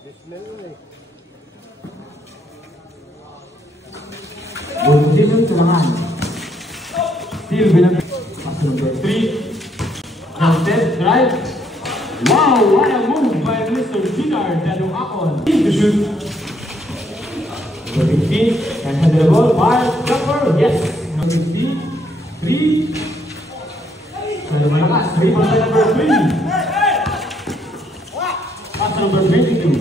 Good decision to Laman. Still winner. Pass number 3. Now set drive. Wow, what a move by Mr. Ginard Danuakon. To shoot. Number 15. Can handle the ball. Fire. Jumper. Yes. Number 15. 3. Pero malakas. 3 by number 3. Pass number 22.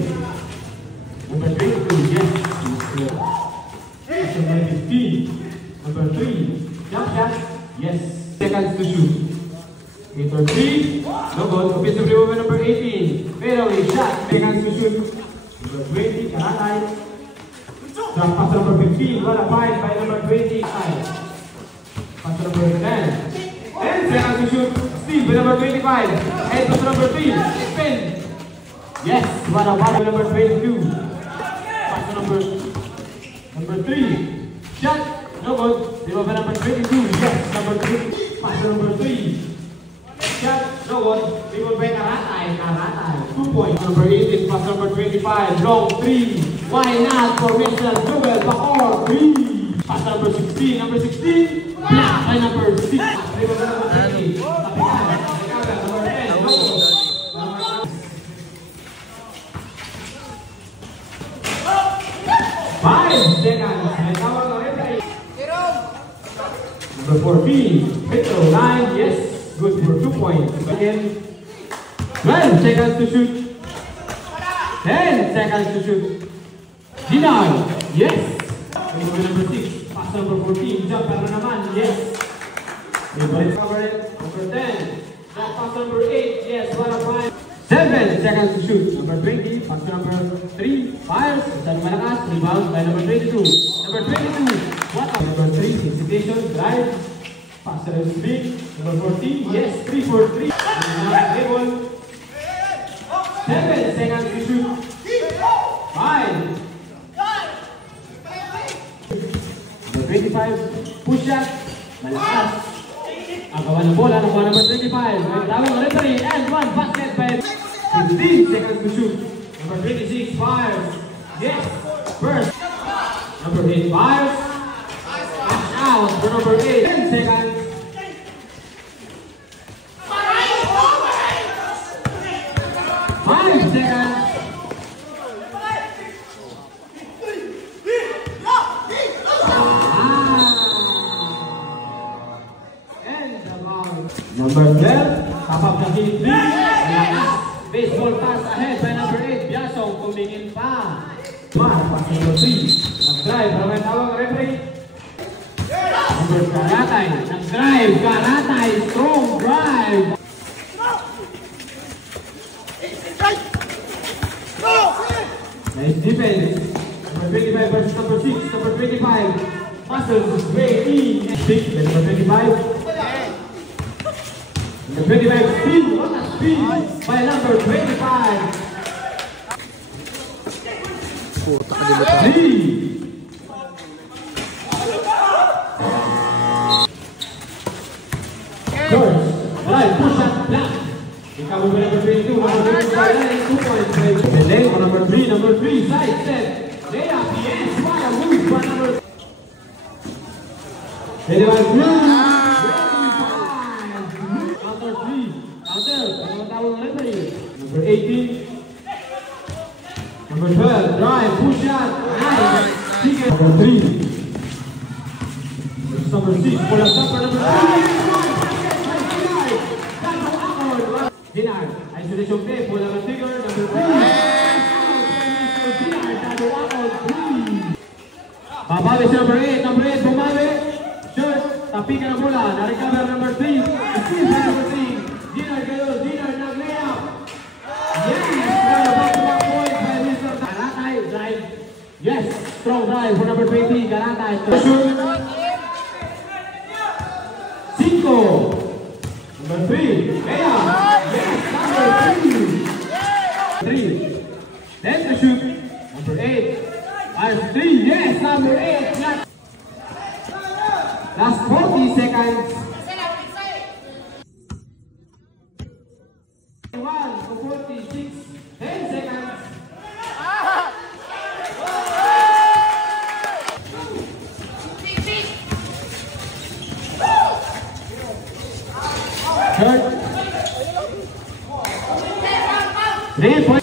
Number 22. Yes. Pass number 15. Number 3. Jump shot. Yes. Seconds to shoot. 8 or 3. No good. Offensive rebound number 18. Fairway shot. Seconds to shoot. Number 20. Karatay. Drop pass number 15. What a fight by number 20. Pass number 10. 10 seconds to shoot. Steve by number 25. Head pass number 3. Spin. Yes. What a fight by number 22. Pass number 3. Shot. No good. Rebound by number 22. Yes. Number 3. Pass number 3. Shot, no good. Rebound by Karatay. 2 points. Number 8 is pass number 25. Long 3. Why not for Mr. Joel Bacor? 3. Pass number 16. Number 16. Block by number 6. Rebound by number 20. Number 10. No good. 5 seconds. May tawag ng referee. Number 14. Petro. 9. Yes. Good for 2 points. Again, 12 seconds to shoot. 10 seconds to shoot. Ginard. Yes. Number 6. Pass number 14. Jump na naman. Yes. Cover it. Number 10. Jump pass number 8. Yes. What a fight. 7 seconds to shoot. Number 20. Pass number 3. Fires. Masyadong malakas. Rebound by number 22. Number 22. What a number 3. Hesitation. Drive. Passer is big. Number 14. Yes, 3 for 3. 7 seconds to shoot. 5. Number 25. Push shot. Malakas. Ang kawan ng bola ng number 25. Tawag ng referee. And 1 basket by 15 seconds to shoot. Number 26. Fires. Yes. First. Number 8. Fires. Out for number 8. 10 seconds. 5 seconds. And the ball. Number 12. Top of the heat. Baseball pass ahead by number 8. Biasong tumingin pa. Pass number 3. Nag-drive. Para may tawag referee. Number Karatay. Nag-drive. Karatay. Strong drive. Nice defense. Number 25 versus number 6. Number 25. Muscles way in. 6. Number 25. Number 25. Speed. What a speed by number 25. 3. Right, push shot, block. Recover by number 22, number 25, 2 points. And then for number 3, side step. Layup, yes, what a move for number 3. Counter 3, counter, number 18. Number 12, drive, push shot, nice. Number 3. Number 6, pull up for number 3. Ginard, isolation play, pull up a figure, number 3. Ginard, 3. Babawi si number 8, bumawi. Shirt, tapi ka na bola, na-recover number 3. Still number 3. Ginard kayo, Ginard nag-layup. Yes, back-to-back point by Mr. Karatay, drive. Yes, strong drive for number 20, Karatay. Shoot. 5. Number 3, layup. Yes, number 3. Then to shoot. Number 8. Fires 3. Yes, number 8. Last 40 seconds. 1 to 46. 10 seconds. Third. 3 points.